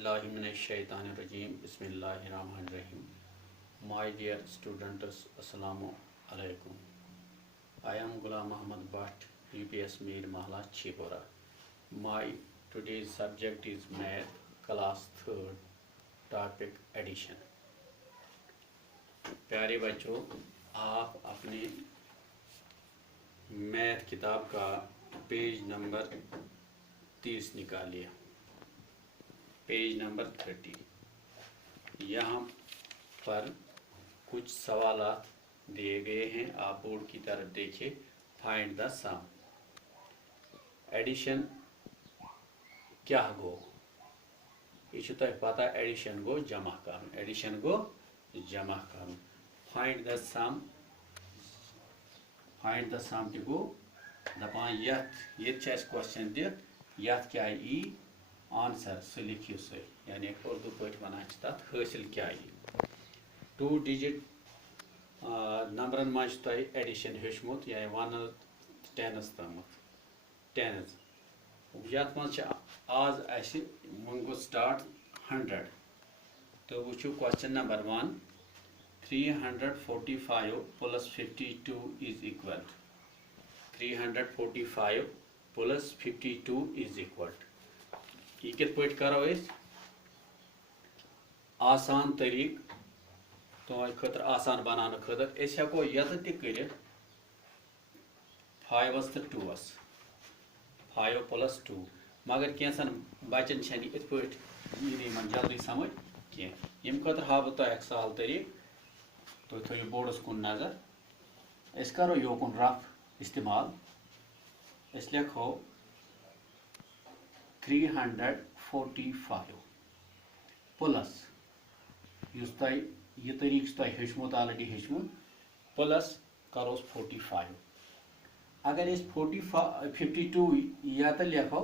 A'udzubillahiminash-shaytanir-rajim. Bismillahir-rahmanir-rahim. My dear students, Assalamu alaikum. I am Ghulam Muhammad Bhatt, UPS Mir Mahla Chipora. My today's subject is Math, class 3rd, topic addition. प्यारे बच्चों, आप अपने math किताब का page number 30 निकालिए। Page number 30। यहाँ पर कुछ सवालात दिए गए हैं, आप बोर्ड की तरफ देखिए। Find the some. एडिशन क्या गो? यह तुम पता, एडिशन गो जमा कर, एडिशन गो जमा कर। Find the sum, find the sum तह गो दपान ये क्वेश्चन दित यथ क्या ई आंसर सह लिखियो सही, यानी उर्दू पे वन तथ हासिल क्या यी। 2 डिजिट नंबरन मज तुम एडिशन हेचमुत, या 1 10 तम 10 यथ मज आज वन गो स्टार्ट 100। तो वो question number 1, 345 plus 52 is equal. 345 plus 52 is equal. यह कित पे करो आसान तरीक तुम खतर आसान बनाने खतर हेको यत कर 5 तो 2 5 प्लस 2, मगर कैंसन बचन इत पे जल्दी समझ कह खतर हा बह तुम सहल तरीक। तो थो बोर्डस कुन नजर। करो योकुन रफ इस्तेमाल। लिखो 345 प्लस यह तरीक तुम हेचमुत ऑलरेडी हेचमुत, प्लस करोस 45। अगर 52 यत लिखो,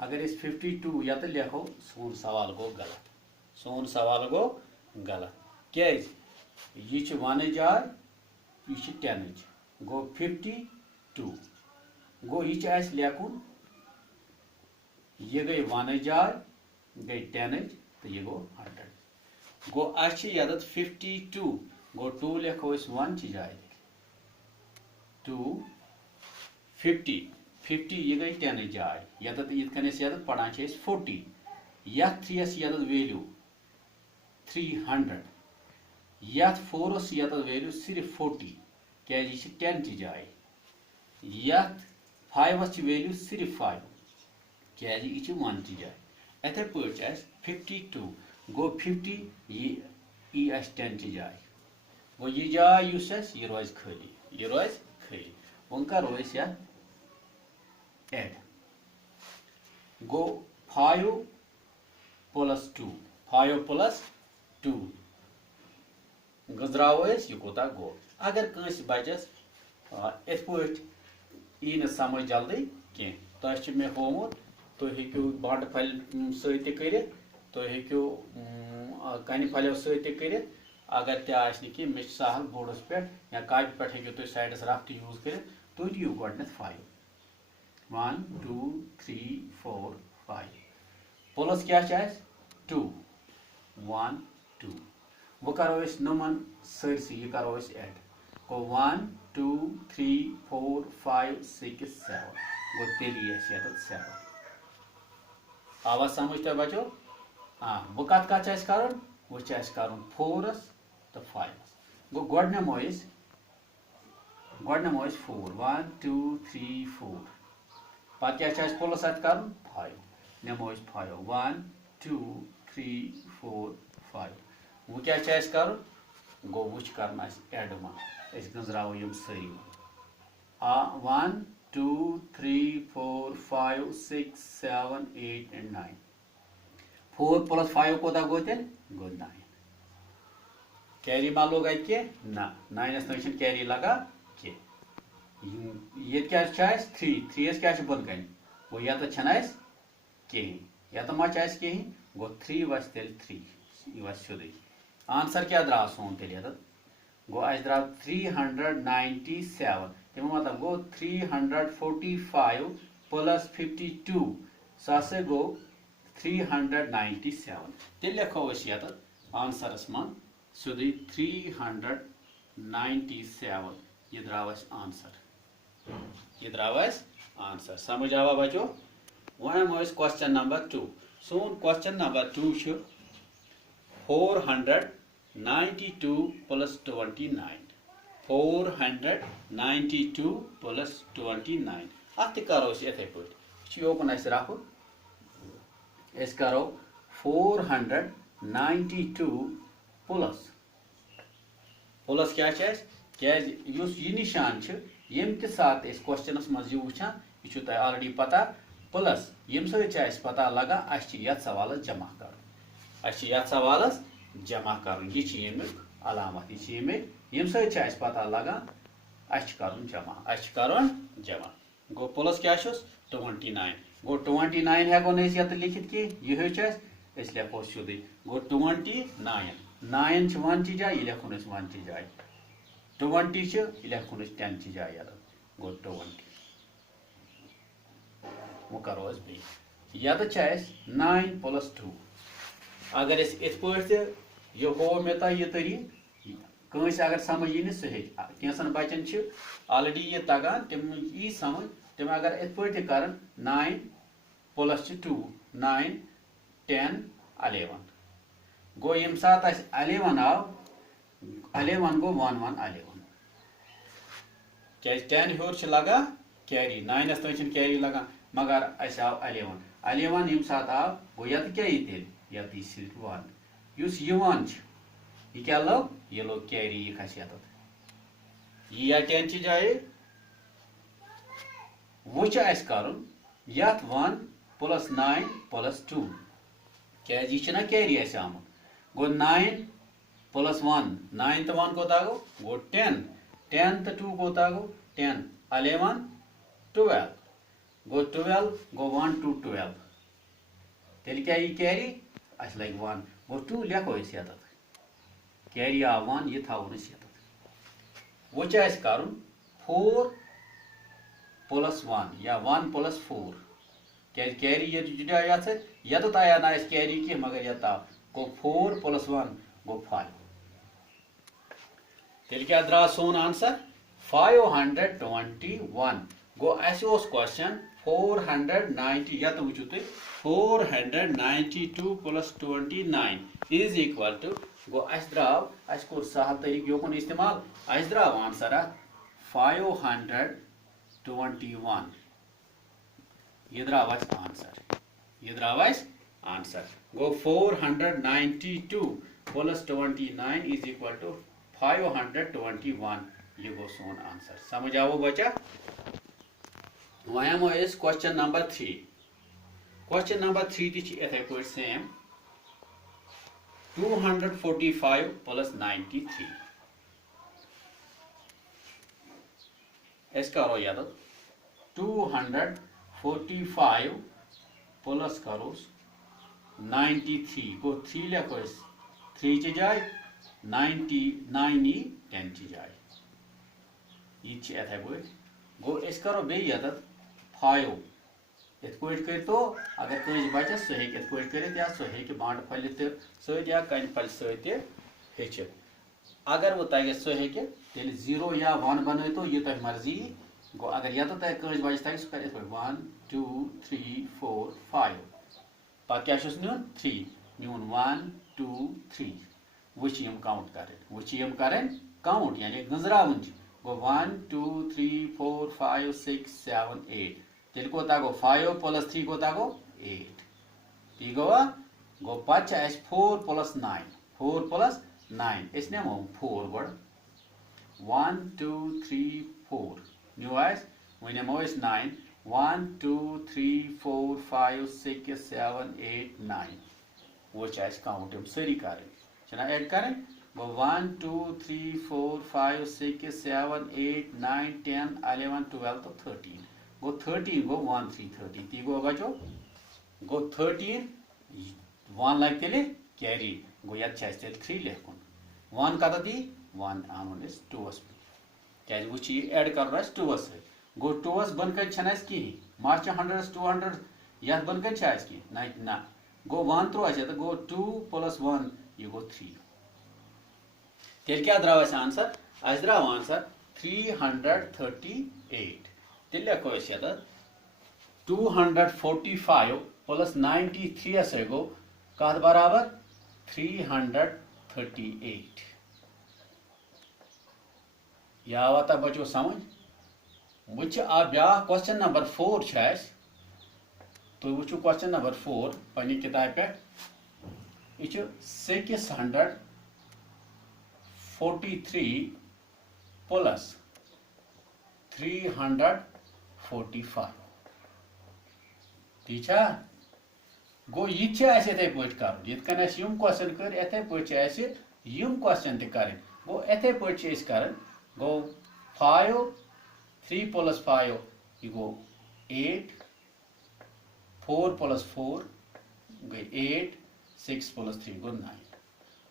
अगर 52 यत लिखो, सोन सवाल गो गलत, सोन सवाल गो गलत। क्या यह 1 आय, यह 10 गो 52 गो यह लिखुन, यह गई 1 आय, गई 10 तो यह गो 100 गो। यद 52 गो 2 लिखो 1 जाए 2 50 यह गई 10 जाए। यद यद पढ़ान 40 यथ 3 यद वैल्यू 300, यथ 4 यद वैल्यू सिर्फ 40 क्या 10 जाए। यथ 5 वैल्यू सिर्फ 5 क्या 1 जाए। इथे पे 52 गो 50 यह 10 जाए गो यह जाए यह रोज खाली, यह रोज खाली। वो करो एड गो 5 प्लस 2, 5 प्लस 2 गजराव यह कोता गो। अगर कंस बचस इत पे यी न समझ जल्दी कह, तुम मे होमुत, तुम हेक्यो बंड फल सत कर, तुम हेक्यो कन फलो सत कर। अगर तह कह मे सहल बोर्डस पे या कापि पे हेक्यो तुम साइडस रफ यूज कर। तुम दियो गडनथ 5 1 2 3 4 5 प्लस क्या 2 1 2। वो करो नमन सरसी, यह करो एड गो 1 2 3 4 5 6 7 गो तेली 7। आवाज समझ तो बचो। हाँ वो कत कर वो कर 4 तो 5 गो गो 4 1 2 3 4 पत क्या प्लस कर 5 नमो 5 1 2 3 4 5 वो क्या कर गो वो कर एड वन गजराव सरी 1 2 3 4 5 6 7 8 and 9 4 प्लस 5 कोता गो तेल गो 9। कैरी मा लोग अत ना 9 तक कैरी लगा के ये क्या 3 क्या बन कन वो यत कहें यत मा कहें गो 3 वस तेल 3 वस सोद। आंसर क्या द्राव सोन तेल यत गो द्राव 397। तमें मतलब गो 345 प्लस 52 सह गो 397 तेल लिखो ये आंसरस मन सीधे 397 ये द्राव आंसर आंसर समझ आवा बचो वन क्वेश्चन नंबर 2 सोन क्वेश्चन नंबर 2 492 plus 29 492 plus 29 अत करो इथे पे ओपन रफ करो 492 प्लस प्लस क्या यह निशान यम के साथ क्वेश्चन मज वुचान यह ऑलरेडी पता प्लस यम सत पता लगा यथ सवाल जमा कर सवाल जमा कर यह अलामत यम सत पता लगा कर जमा गो प्लस क्या 29 गो 29 हेको ये लिखित कि यह लिखो सीधे गो 29 9 वन ची जाए यह लिखो 1 ची जाए 20 यह लिखो 10 ची जाए गो 20 वो करो ये 9 plus 2 अगर इत यह हो मे यह तरी कंस अगर समझ यी सह कैसन बचन ऑलरेडी ये तगान तम यी समझ तम अगर इत कर 9 plus 2 9 10 11 गो यम सात 11 आव 11 गो 1 1 11 क्या 10 होर लगा कैरी 9 तक कैरी लगा मगर अस आव 11 यम सात आव गो ये क्या तेल ये 1 युस यह क्या लो यह लो कैरी यह खस यह 10 ची जाए वो कर 1 plus 9 plus 2 क्या यह कैरी आमुत गो 9 plus 1 9 तो 1 कोता गो 10 10 तो 2 कोता गो 10 11 12 गो 12 गो 1 to 12 तेल क्या यह कैरी अस लग 1 गो 2 लिखो ये कैरी आ 1 यह थो वो कर 4 plus 1 या 1 plus 4 क्या कैरी ये जुड़ा ये तो आया ना कैरी की मगर ये गो 4 plus 1 गो 5 तेल क्या द्रा सोन आंसर 521 गो क्वेश्चन 490 ये वो तुम 492 plus 29 is equal to गो द्राव कोर सहल तरीक योकुन इस्तेमाल द्राव आंसर 521 ये द्राव आंसर गो 492 plus 29 is equal to 521 ये गो सोन आंसर समझ आओ बच्चा वह क्वेश्चन नंबर 3 क्वेश्चन नंबर 3 इथे पे सेम 245 plus 93 करो याद 245 प्लस करो 93 को 3 लिखो 3 ची जाए 99 10 ची जाए ये इथे पे गो करो बे 5 इत कर तो अगर कस बचस सह इत कर या सह बांड फल या कन फल सचित अगर वो तगे सह तेल 0 या 1 बन तो ये तुम मर्जी गो अगर ये तो कस बचस तगे सह कर 1 2 3 4 5 पत क्या नुन 3 नुन 1 2 3 वुच काउंट करें काउंट यानी गंजरावन गो 1 2 3 4 5 6 7 8 तेल कोता गो 5 plus 3 कोता गो 8 ती गो पच 4 plus 9 4 plus 9 इस नमो 4 गड 1 2 3 4 न्यू वो नमो 9 1 2 3 4 5 6 7 8 9 वो काउंट सारी करें ऐड करें गो 1 2 3 4 5 6 7 8 9 10 11 12 तो 13 गो 13 गो 1 3 30 ती गो बचो गो 13 1 लग तेल कैरी गो ये 3 लेखुन 1 कत दी 1 आनुन 2 क्या वो एड कर 2 गो 2 बन कन कहीं मा 100 200 ये बन कन कहीं ना गो 1 त्रो गो 2 + 1 यह गो 3 तेल क्या द्राव आंसर अस द्राव आंसर 338 तेल लिखो 245 + 93 हसा गो कत बराबर 338 यह आवा तब बचो समझ वो ब्या क्वेश्चन नंबर 4 तुम वो क्वेश्चन नंबर 4 पन्ने किताब पे यह 643 + 345 ठीक है गो यह इथे पे कर यम क्वेश्चन कर इथे पे क्वेश्चन तक गो इथे पे कर गो 5 3 + 5 यह गो 8 4 + 4 गई 8 6 + 3 गो 9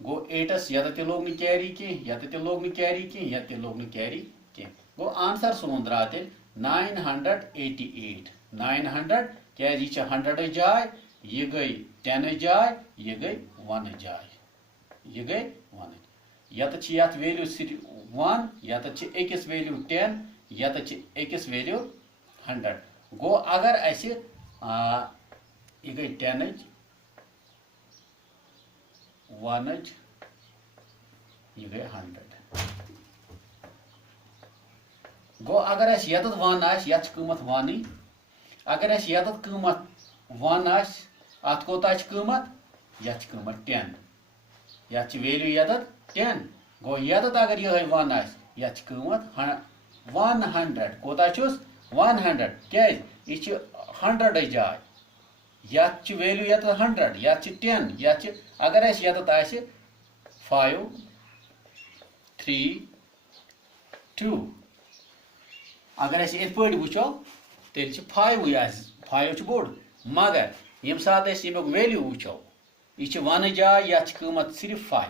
गो 8 यत लोग कैरी कह यत लोग कैरी कह यत लोग कैरी कह गो आंसर सोन द्राव तेल 988 900 क्या यह 100 जाय यह गई 10 जाय यह गई 1 जाय यह गई 1 यत वैल्यू सिर्फ 1 यत अकिस वैल्यू 10 यत अकिस वैल्यू 100 गो अगर यह गई 10 1 यह गई 100 गो अगर यत 1 यत कीमत 1 अगर यत कीमत 1 अत कोत कीमत यत कीमत 10 यत वैल्यू यत 10 गो यत अगर यह 1 यत कीमत 100 कोत 100 क्या यह 100 जाय यत वैल्यू यत 100 यत 10 यत अगर यत 5 3 2 अगर इत पे वो तेल 5 बोड़ मगर यम सात यमुक वैल्यू वो यह 1 जाय यत कीमत सिर्फ 5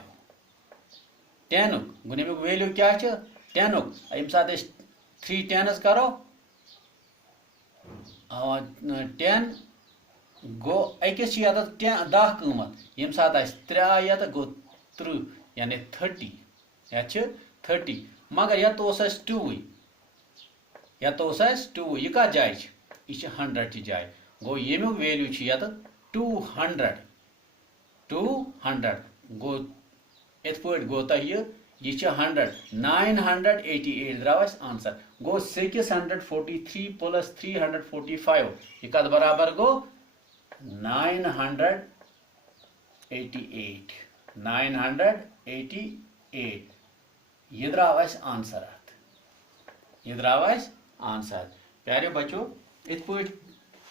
10 गो यमुक वैल्यू क्या 10 यम सात 3 10s करो 10 गो अकिस यत 10 कीमत यम सात 3 यत गो 30 यानी 30 यत 30 मगर यत 2 यत 2 यह कत जाय यह 100 ची जाय गो यमुक वैल्यू यत 200 गो इत पे गो तह यह 100 988 द्राव आंसर गो 643 + 345 यह कत बराबर गो 988 यह द्राव आंसर यह द्राव आंसर प्यारे बच्चों इत पे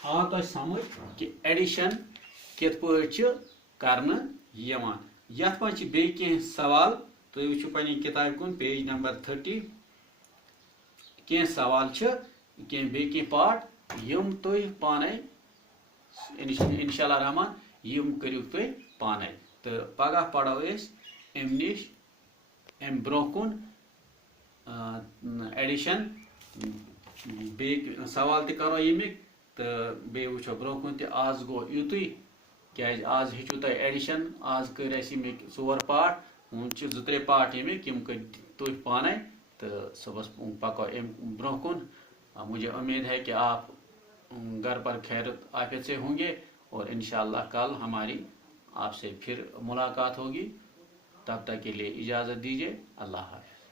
आव तो समझ कि एडिशन कित पे करने यवान यथ पे बे सवाल तुम वो पे किताब कुन पेज नंबर 30 कह सवाल बे पार्ट यम तुम पाने इंशाल्लाह रहमान यम करू तुम पाने तो पगह पढ़ो अम नश अम ब्रो कुन एडिशन बे सवाल तरो यमिक तो बे वो ब्रो कुन आज गो युत क्या आज हेचु तुम एडिशन आज कर 4 पार्ट वो 2-3 पार्ट यमिक यम कर तुम पाने तो सुबह पको अम ब्रो कुन मुझे उम्मीद है कि आप घर पर खैर आफियत से होंगे और इंशाअल्लाह कल हमारी आपसे फिर मुलाकात होगी तब तक के लिए इजाज़त दीजिए अल्लाह हाफ़िज़।